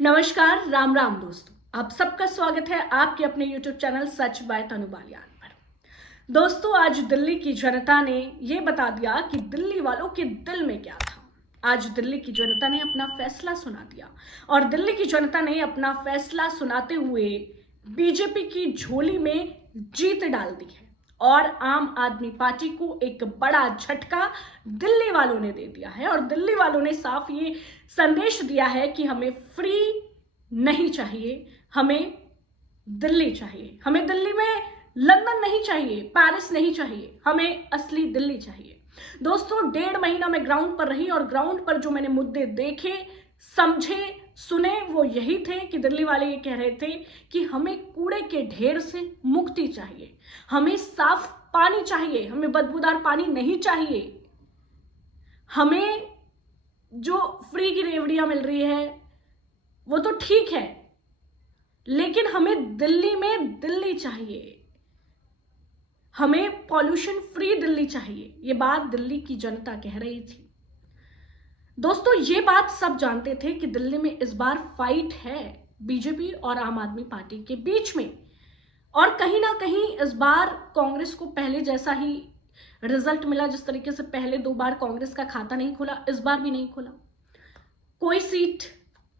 नमस्कार, राम राम दोस्तों। आप सबका स्वागत है आपके अपने YouTube चैनल सच बाय तनु बालियान पर। दोस्तों, आज दिल्ली की जनता ने ये बता दिया कि दिल्ली वालों के दिल में क्या था। आज दिल्ली की जनता ने अपना फैसला सुना दिया और दिल्ली की जनता ने अपना फैसला सुनाते हुए बीजेपी की झोली में जीत डाल दी है और आम आदमी पार्टी को एक बड़ा झटका दिल्ली वालों ने दे दिया है। और दिल्ली वालों ने साफ ये संदेश दिया है कि हमें फ्री नहीं चाहिए, हमें दिल्ली चाहिए। हमें दिल्ली में लंदन नहीं चाहिए, पेरिस नहीं चाहिए, हमें असली दिल्ली चाहिए। दोस्तों, 1.5 महीना मैं ग्राउंड पर रही और ग्राउंड पर जो मैंने मुद्दे देखे, समझे, सुने, वो यही थे कि दिल्ली वाले ये कह रहे थे कि हमें कूड़े के ढेर से मुक्ति चाहिए, हमें साफ पानी चाहिए, हमें बदबूदार पानी नहीं चाहिए, हमें जो फ्री की रेवड़ियां मिल रही है वो तो ठीक है, लेकिन हमें दिल्ली में दिल्ली चाहिए, हमें पॉल्यूशन फ्री दिल्ली चाहिए। ये बात दिल्ली की जनता कह रही थी। दोस्तों, ये बात सब जानते थे कि दिल्ली में इस बार फाइट है बीजेपी और आम आदमी पार्टी के बीच में, और कहीं ना कहीं इस बार कांग्रेस को पहले जैसा ही रिजल्ट मिला। जिस तरीके से पहले 2 बार कांग्रेस का खाता नहीं खुला, इस बार भी नहीं खुला। कोई सीट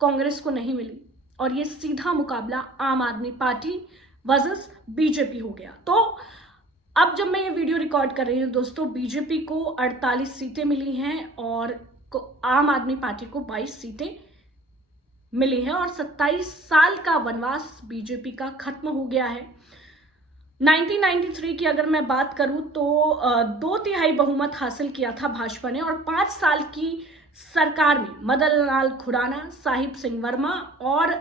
कांग्रेस को नहीं मिली और ये सीधा मुकाबला आम आदमी पार्टी वर्सेस बीजेपी हो गया। तो अब जब मैं ये वीडियो रिकॉर्ड कर रही हूँ दोस्तों, बीजेपी को 48 सीटें मिली हैं और आम आदमी पार्टी को 22 सीटें मिली हैं और 27 साल का वनवास बीजेपी का खत्म हो गया है। 1993 की अगर मैं बात करूं तो 2/3 बहुमत हासिल किया था भाजपा ने और 5 साल की सरकार में मदन लाल खुराना, साहिब सिंह वर्मा और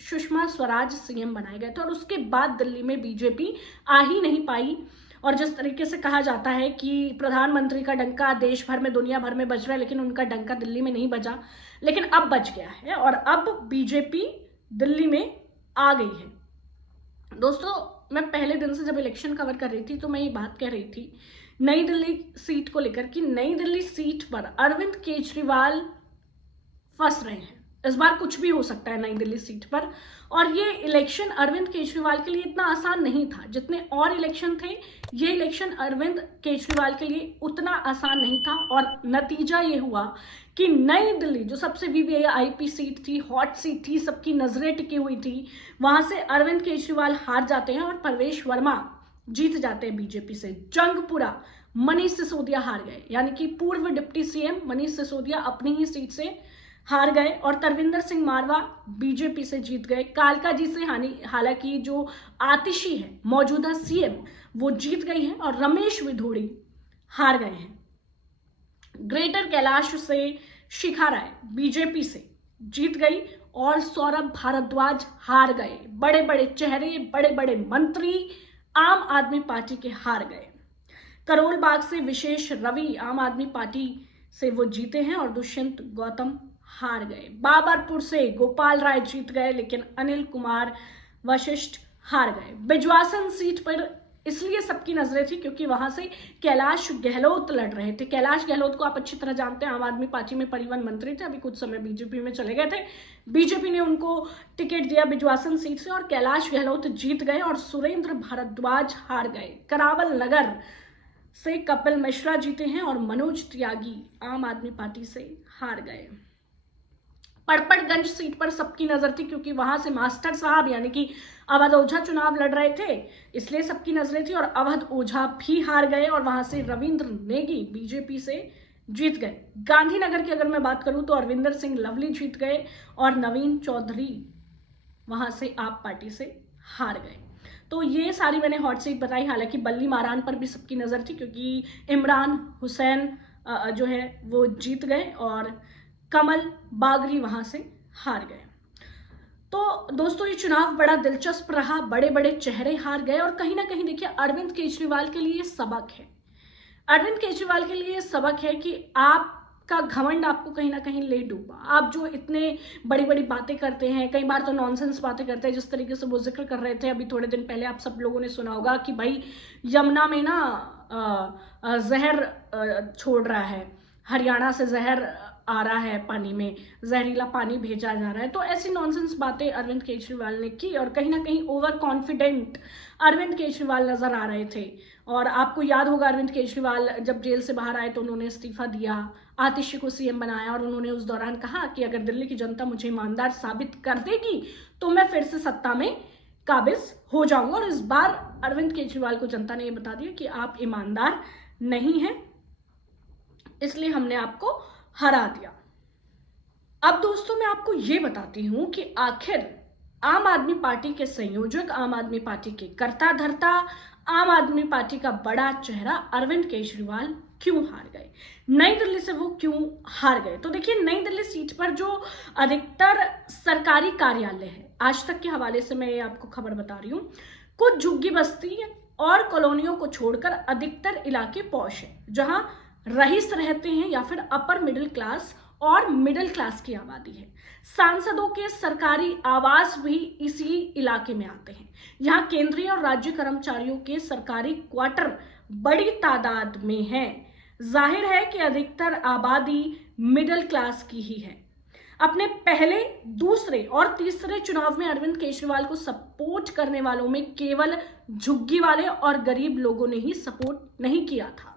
सुषमा स्वराज सीएम बनाए गए थे। और उसके बाद दिल्ली में बीजेपी आ ही नहीं पाई। और जिस तरीके से कहा जाता है कि प्रधानमंत्री का डंका देश भर में, दुनिया भर में बज रहा है, लेकिन उनका डंका दिल्ली में नहीं बजा, लेकिन अब बज गया है और अब बीजेपी दिल्ली में आ गई है। दोस्तों, मैं पहले दिन से जब इलेक्शन कवर कर रही थी तो मैं ये बात कह रही थी नई दिल्ली सीट को लेकर कि नई दिल्ली सीट पर अरविंद केजरीवाल फंस रहे हैं। इस बार कुछ भी हो सकता है नई दिल्ली सीट पर, और ये इलेक्शन अरविंद केजरीवाल के लिए इतना आसान नहीं था। जितने और इलेक्शन थे, ये इलेक्शन अरविंद केजरीवाल के लिए उतना आसान नहीं था। और नतीजा ये हुआ कि नई दिल्ली जो सबसे वीवीआईपी सीट थी, हॉट सीट थी, सबकी नजरें टिकी हुई थी, वहां से अरविंद केजरीवाल हार जाते हैं और परवेश वर्मा जीत जाते हैं बीजेपी से। जंग पूरा, मनीष सिसोदिया हार गए, यानी कि पूर्व डिप्टी सीएम मनीष सिसोदिया अपनी ही सीट से हार गए और तरविंदर सिंह मारवा बीजेपी से जीत गए। कालका जी से हालांकि जो आतिशी है मौजूदा सीएम, वो जीत गई है और रमेश विधोड़ी हार गए हैं। ग्रेटर कैलाश से शिखा राय बीजेपी से जीत गई और सौरभ भारद्वाज हार गए। बड़े बड़े चेहरे, बड़े बड़े मंत्री आम आदमी पार्टी के हार गए। करोल बाग से विशेष रवि आम आदमी पार्टी से वो जीते हैं और दुष्यंत गौतम हार गए। बाबरपुर से गोपाल राय जीत गए, लेकिन अनिल कुमार वशिष्ठ हार गए। बिजवासन सीट पर इसलिए सबकी नजरें थी क्योंकि वहां से कैलाश गहलोत लड़ रहे थे। कैलाश गहलोत को आप अच्छी तरह जानते हैं, आम आदमी पार्टी में परिवहन मंत्री थे, अभी कुछ समय बीजेपी में चले गए थे। बीजेपी ने उनको टिकट दिया बिजवासन सीट से और कैलाश गहलोत जीत गए और सुरेंद्र भारद्वाज हार गए। करावल नगर से कपिल मिश्रा जीते हैं और मनोज त्यागी आम आदमी पार्टी से हार गए। पड़पड़गंज सीट पर सबकी नजर थी क्योंकि वहां से मास्टर साहब यानी कि अवध ओझा चुनाव लड़ रहे थे, इसलिए सबकी नजरें थी और अवध ओझा भी हार गए और वहां से रविंद्र नेगी बीजेपी से जीत गए। गांधीनगर की अगर मैं बात करूं तो अरविंदर सिंह लवली जीत गए और नवीन चौधरी वहां से आप पार्टी से हार गए। तो ये सारी मैंने हॉट सीट बताई। हालांकि बल्ली मारान पर भी सबकी नजर थी क्योंकि इमरान हुसैन जो है वो जीत गए और कमल बागरी वहां से हार गए। तो दोस्तों, ये चुनाव बड़ा दिलचस्प रहा, बड़े बड़े चेहरे हार गए और कहीं ना कहीं देखिए अरविंद केजरीवाल के लिए सबक है। अरविंद केजरीवाल के लिए सबक है कि आपका घमंड आपको कहीं ना कहीं ले डूबा। आप जो इतने बड़ी बड़ी बातें करते हैं, कई बार तो नॉनसेंस बातें करते हैं, जिस तरीके से वो जिक्र कर रहे थे अभी थोड़े दिन पहले, आप सब लोगों ने सुना होगा कि भाई यमुना में ना जहर छोड़ रहा है, हरियाणा से जहर आ रहा है, पानी में जहरीला पानी भेजा जा रहा है। तो ऐसी नॉनसेंस बातें अरविंद केजरीवाल ने की और कहीं ना कहीं ओवर कॉन्फिडेंट अरविंद केजरीवाल नजर आ रहे थे। और आपको याद होगा अरविंद केजरीवाल जब जेल से बाहर आए तो उन्होंने इस्तीफा दिया, आतिशी को सीएम बनाया और उन्होंने उस दौरान कहा कि अगर दिल्ली की जनता मुझे ईमानदार साबित कर देगी तो मैं फिर से सत्ता में काबिज हो जाऊंगा। और इस बार अरविंद केजरीवाल को जनता ने ये बता दिया कि आप ईमानदार नहीं हैं, इसलिए हमने आपको हरा दिया। अब दोस्तों मैं आपको ये बताती हूं कि आखिर आम आदमी पार्टी के संयोजक, आम आदमी पार्टी के कर्ता धर्ता, आम आदमी पार्टी का बड़ा चेहरा अरविंद केजरीवाल क्यों हार गए, नई दिल्ली से वो क्यों हार गए। तो देखिए, नई दिल्ली सीट पर जो अधिकतर सरकारी कार्यालय है, आज तक के हवाले से मैं ये आपको खबर बता रही हूँ, कुछ झुग्गी बस्ती और कॉलोनियों को छोड़कर अधिकतर इलाके पॉश है, जहां रईस रहते हैं या फिर अपर मिडिल क्लास और मिडिल क्लास की आबादी है। सांसदों के सरकारी आवास भी इसी इलाके में आते हैं। यहाँ केंद्रीय और राज्य कर्मचारियों के सरकारी क्वार्टर बड़ी तादाद में हैं। जाहिर है कि अधिकतर आबादी मिडिल क्लास की ही है। अपने पहले, दूसरे और तीसरे चुनाव में अरविंद केजरीवाल को सपोर्ट करने वालों में केवल झुग्गी वाले और गरीब लोगों ने ही सपोर्ट नहीं किया था।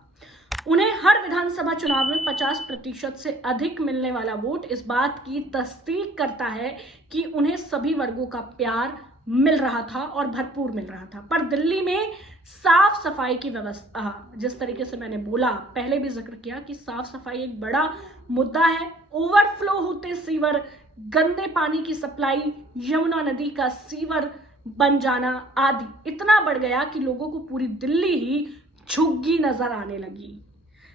उन्हें हर विधानसभा चुनाव में 50% से अधिक मिलने वाला वोट इस बात की तस्दीक करता है कि उन्हें सभी वर्गों का प्यार मिल रहा था और भरपूर मिल रहा था। पर दिल्ली में साफ सफाई की व्यवस्था, जिस तरीके से मैंने बोला, पहले भी जिक्र किया कि साफ सफाई एक बड़ा मुद्दा है। ओवरफ्लो होते सीवर, गंदे पानी की सप्लाई, यमुना नदी का सीवर बन जाना आदि इतना बढ़ गया कि लोगों को पूरी दिल्ली ही झुग्गी नजर आने लगी।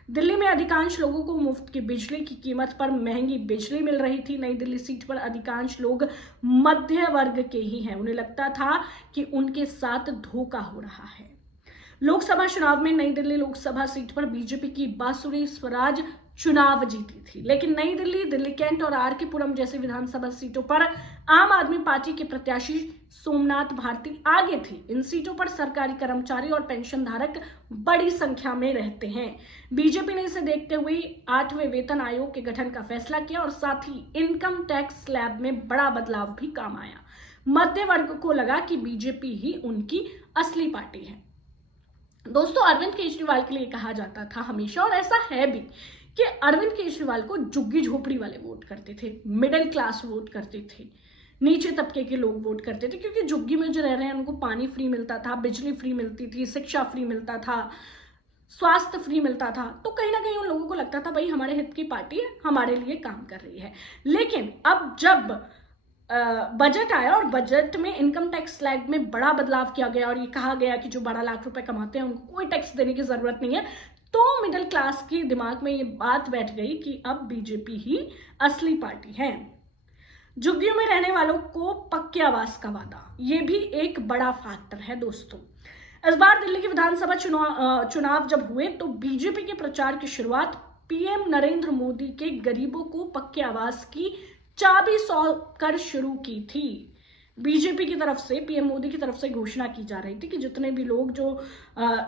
दिल्ली में अधिकांश लोगों को मुफ्त की बिजली की कीमत पर महंगी बिजली मिल रही थी। नई दिल्ली सीट पर अधिकांश लोग मध्य वर्ग के ही हैं। उन्हें लगता था कि उनके साथ धोखा हो रहा है। लोकसभा चुनाव में नई दिल्ली लोकसभा सीट पर बीजेपी की बांसुरी स्वराज चुनाव जीती थी, लेकिन नई दिल्ली, दिल्ली कैंट और आर के पुरम जैसी विधानसभा सीटों पर आम आदमी पार्टी के प्रत्याशी सोमनाथ भारती आगे थे। इन सीटों पर सरकारी कर्मचारी और पेंशन धारक बड़ी संख्या में रहते हैं। बीजेपी ने इसे देखते हुए 8वें वेतन आयोग के गठन का फैसला किया और साथ ही इनकम टैक्स स्लैब में बड़ा बदलाव भी काम आया। मध्य वर्ग को लगा कि बीजेपी ही उनकी असली पार्टी है। दोस्तों, अरविंद केजरीवाल के लिए कहा जाता था हमेशा, और ऐसा है भी, कि अरविंद केजरीवाल को झुग्गी झोपड़ी वाले वोट करते थे, मिडिल क्लास वोट करते थे, नीचे तबके के लोग वोट करते थे, क्योंकि झुग्गी में जो रह रहे हैं उनको पानी फ्री मिलता था, बिजली फ्री मिलती थी, शिक्षा फ्री मिलता था, स्वास्थ्य फ्री मिलता था। तो कहीं ना कहीं उन लोगों को लगता था भाई हमारे हित की पार्टी है, हमारे लिए काम कर रही है। लेकिन अब जब बजट आया और बजट में इनकम टैक्स स्लैब में बड़ा बदलाव किया गया और ये कहा गया कि जो 12 लाख रुपए कमाते हैं उनको कोई टैक्स देने की जरूरत नहीं है, तो मिडिल क्लास के दिमाग में ये बात बैठ गई कि अब बीजेपी ही असली पार्टी है। झुग्गियों में रहने वालों को पक्के आवास का वादा, ये भी एक बड़ा फैक्टर है दोस्तों। इस बार दिल्ली की विधानसभा चुनाव जब हुए तो बीजेपी के प्रचार की शुरुआत पीएम नरेंद्र मोदी के गरीबों को पक्के आवास की चाबी सौंप कर शुरू की थी। बीजेपी की तरफ से, पीएम मोदी की तरफ से घोषणा की जा रही थी कि जितने भी लोग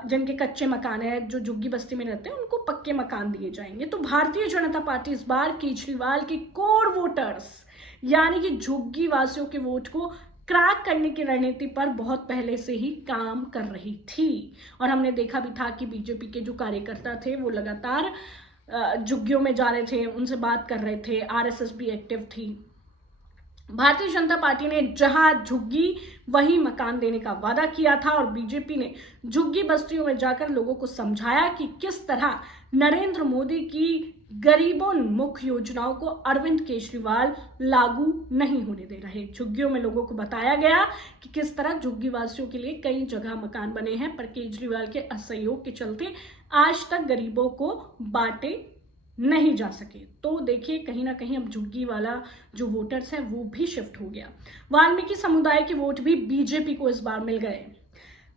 जिनके कच्चे मकान हैं, जो झुग्गी बस्ती में रहते हैं, उनको पक्के मकान दिए जाएंगे। तो भारतीय जनता पार्टी इस बार केजरीवाल के कोर वोटर्स यानी कि झुग्गी वासियों के वोट को क्रैक करने की रणनीति पर बहुत पहले से ही काम कर रही थी। और हमने देखा भी था कि बीजेपी के जो कार्यकर्ता थे वो लगातार झुग्गियों में जा रहे थे, उनसे बात कर रहे थे, आरएसएस भी एक्टिव थी। भारतीय जनता पार्टी ने जहां झुग्गी वहीं मकान देने का वादा किया था और बीजेपी ने झुग्गी बस्तियों में जाकर लोगों को समझाया कि किस तरह नरेंद्र मोदी की गरीबोन्मुख योजनाओं को अरविंद केजरीवाल लागू नहीं होने दे रहे। झुग्गियों में लोगों को बताया गया कि किस तरह झुग्गी वासियों के लिए कई जगह मकान बने हैं, पर केजरीवाल के असहयोग के चलते आज तक गरीबों को बांटे नहीं जा सके। तो देखिए, कहीं ना कहीं अब झुग्गी वाला जो वोटर्स है वो भी शिफ्ट हो गया। वाल्मीकि समुदाय के वोट भी बीजेपी को इस बार मिल गए।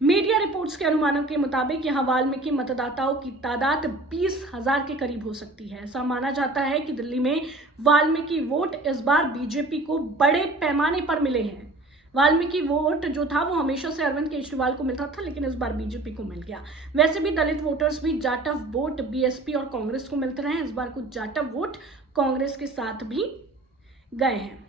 मीडिया रिपोर्ट्स के अनुमानों के मुताबिक यहां वाल्मीकि मतदाताओं की तादाद 20,000 के करीब हो सकती है। ऐसा माना जाता है कि दिल्ली में वाल्मीकि वोट इस बार बीजेपी को बड़े पैमाने पर मिले हैं। वाल्मीकि वोट जो था वो हमेशा से अरविंद केजरीवाल को मिलता था, लेकिन इस बार बीजेपी को मिल गया। वैसे भी दलित वोटर्स भी जाटव वोट बीएसपी और कांग्रेस को मिलते रहे, इस बार कुछ जाटव वोट कांग्रेस के साथ भी गए हैं।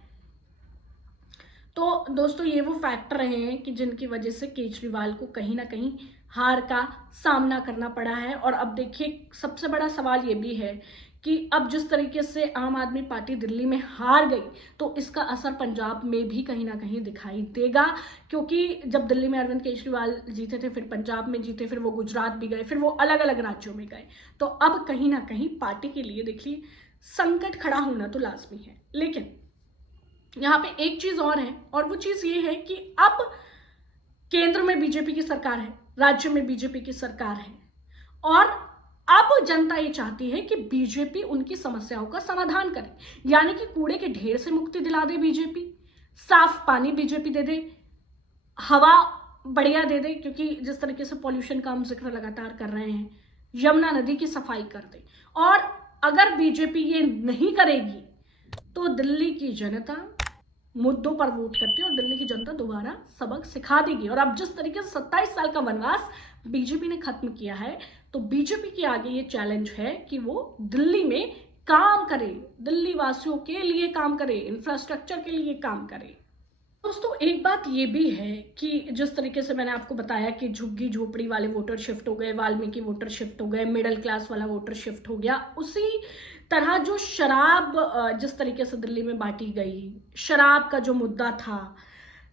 तो दोस्तों ये वो फैक्टर रहे हैं कि जिनकी वजह से केजरीवाल को कहीं ना कहीं हार का सामना करना पड़ा है। और अब देखिए सबसे बड़ा सवाल ये भी है कि अब जिस तरीके से आम आदमी पार्टी दिल्ली में हार गई तो इसका असर पंजाब में भी कहीं ना कहीं दिखाई देगा, क्योंकि जब दिल्ली में अरविंद केजरीवाल जीते थे, फिर पंजाब में जीते, फिर वो गुजरात भी गए, फिर वो अलग अलग राज्यों में गए, तो अब कहीं ना कहीं पार्टी के लिए देखिए संकट खड़ा होना तो लाजमी है। लेकिन यहाँ पे एक चीज और है, और वो चीज ये है कि अब केंद्र में बीजेपी की सरकार है, राज्य में बीजेपी की सरकार है, और अब जनता ये चाहती है कि बीजेपी उनकी समस्याओं का समाधान करे, यानी कि कूड़े के ढेर से मुक्ति दिला दे बीजेपी, साफ पानी बीजेपी दे दे, हवा बढ़िया दे दे, क्योंकि जिस तरीके से पॉल्यूशन का हम जिक्र लगातार कर रहे हैं, यमुना नदी की सफाई कर दे। और अगर बीजेपी ये नहीं करेगी तो दिल्ली की जनता मुद्दों पर वोट करती है और दिल्ली की जनता दोबारा सबक सिखा देगी। और अब जिस तरीके से 27 साल का वनवास बीजेपी ने खत्म किया है, तो बीजेपी के आगे ये चैलेंज है कि वो दिल्ली में काम करे, दिल्ली वासियों के लिए काम करे, इंफ्रास्ट्रक्चर के लिए काम करे। दोस्तों एक बात ये भी है कि जिस तरीके से मैंने आपको बताया कि झुग्गी झोपड़ी वाले वोटर शिफ्ट हो गए, वाल्मीकि वोटर शिफ्ट हो गए, मिडिल क्लास वाला वोटर शिफ्ट हो गया, उसी तरह जो शराब जिस तरीके से दिल्ली में बांटी गई, शराब का जो मुद्दा था,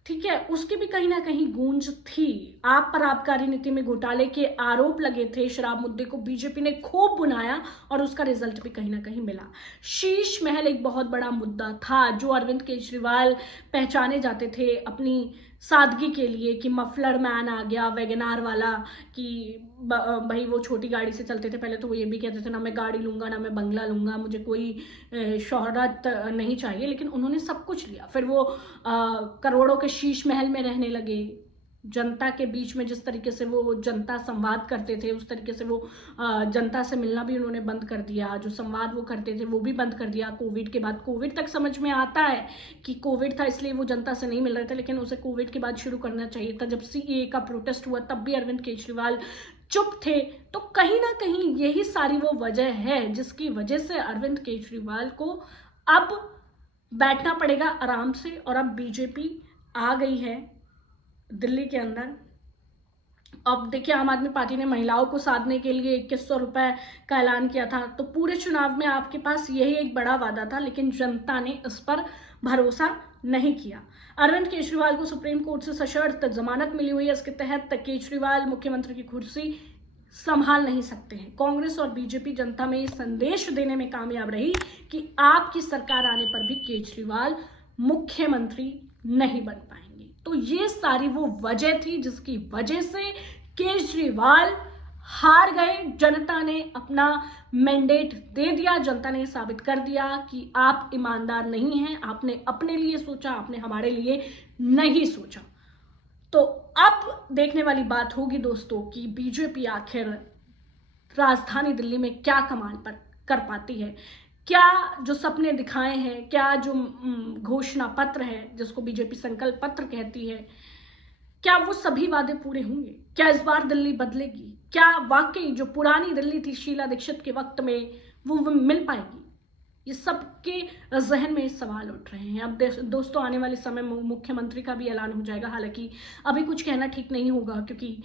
ठीक है, उसकी भी कहीं ना कहीं गूंज थी। आप पर आबकारी नीति में घोटाले के आरोप लगे थे, शराब मुद्दे को बीजेपी ने खूब बुनाया और उसका रिजल्ट भी कहीं ना कहीं मिला। शीश महल एक बहुत बड़ा मुद्दा था, जो अरविंद केजरीवाल पहचाने जाते थे अपनी सादगी के लिए कि मफलर मैन आ गया, वैगनार वाला, कि भाई वो छोटी गाड़ी से चलते थे। पहले तो वो ये भी कहते थे ना मैं गाड़ी लूंगा, ना मैं बंगला लूंगा, मुझे कोई शोहरत नहीं चाहिए, लेकिन उन्होंने सब कुछ लिया। फिर वो करोड़ों के शीश महल में रहने लगे, जनता के बीच में जिस तरीके से वो जनता संवाद करते थे उस तरीके से वो जनता से मिलना भी उन्होंने बंद कर दिया, जो संवाद वो करते थे वो भी बंद कर दिया। कोविड के बाद, कोविड तक समझ में आता है कि कोविड था इसलिए वो जनता से नहीं मिल रहे थे, लेकिन उसे कोविड के बाद शुरू करना चाहिए था। जब सीएए का प्रोटेस्ट हुआ तब भी अरविंद केजरीवाल चुप थे। तो कहीं ना कहीं यही सारी वो वजह है जिसकी वजह से अरविंद केजरीवाल को अब बैठना पड़ेगा आराम से। और अब बीजेपी आ गई है दिल्ली के अंदर। अब देखिए आम आदमी पार्टी ने महिलाओं को साधने के लिए 2100 रुपए का ऐलान किया था, तो पूरे चुनाव में आपके पास यही एक बड़ा वादा था, लेकिन जनता ने इस पर भरोसा नहीं किया। अरविंद केजरीवाल को सुप्रीम कोर्ट से सशर्त जमानत मिली हुई है, इसके तहत केजरीवाल मुख्यमंत्री की कुर्सी संभाल नहीं सकते हैं। कांग्रेस और बीजेपी जनता में संदेश देने में कामयाब रही कि आपकी सरकार आने पर भी केजरीवाल मुख्यमंत्री नहीं बन पाएंगे। तो ये सारी वो वजह थी जिसकी वजह से केजरीवाल हार गए। जनता ने अपना मैंडेट दे दिया, जनता ने साबित कर दिया कि आप ईमानदार नहीं हैं, आपने अपने लिए सोचा, आपने हमारे लिए नहीं सोचा। तो अब देखने वाली बात होगी दोस्तों कि बीजेपी आखिर राजधानी दिल्ली में क्या कमाल पर कर पाती है, क्या जो सपने दिखाए हैं, क्या जो घोषणा पत्र है जिसको बीजेपी संकल्प पत्र कहती है, क्या वो सभी वादे पूरे होंगे? क्या इस बार दिल्ली बदलेगी? क्या वाकई जो पुरानी दिल्ली थी शीला दीक्षित के वक्त में वो मिल पाएगी? ये सबके जहन में सवाल उठ रहे हैं। अब दोस्तों आने वाले समय में मुख्यमंत्री का भी ऐलान हो जाएगा। हालांकि अभी कुछ कहना ठीक नहीं होगा, क्योंकि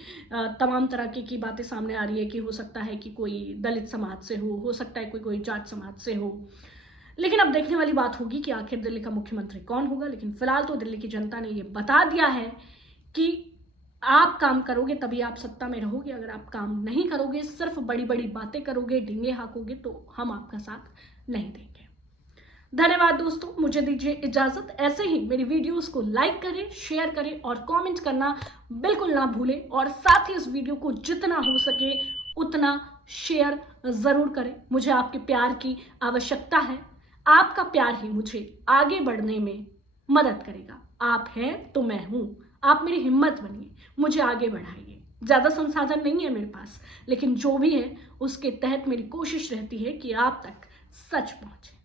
तमाम तरह की बातें सामने आ रही है कि हो सकता है कि कोई दलित समाज से हो सकता है कोई जाट समाज से हो, लेकिन अब देखने वाली बात होगी कि आखिर दिल्ली का मुख्यमंत्री कौन होगा। लेकिन फिलहाल तो दिल्ली की जनता ने ये बता दिया है कि आप काम करोगे तभी आप सत्ता में रहोगे, अगर आप काम नहीं करोगे, सिर्फ बड़ी बड़ी बातें करोगे, डींगे हाँकोगे, तो हम आपका साथ नहीं देंगे। धन्यवाद दोस्तों, मुझे दीजिए इजाजत। ऐसे ही मेरी वीडियोस को लाइक करें, शेयर करें और कमेंट करना बिल्कुल ना भूलें, और साथ ही इस वीडियो को जितना हो सके उतना शेयर जरूर करें। मुझे आपके प्यार की आवश्यकता है, आपका प्यार ही मुझे आगे बढ़ने में मदद करेगा। आप हैं तो मैं हूं, आप मेरी हिम्मत बनिए, मुझे आगे बढ़ाइए। ज़्यादा संसाधन नहीं है मेरे पास, लेकिन जो भी है उसके तहत मेरी कोशिश रहती है कि आप तक सच पहुंचे।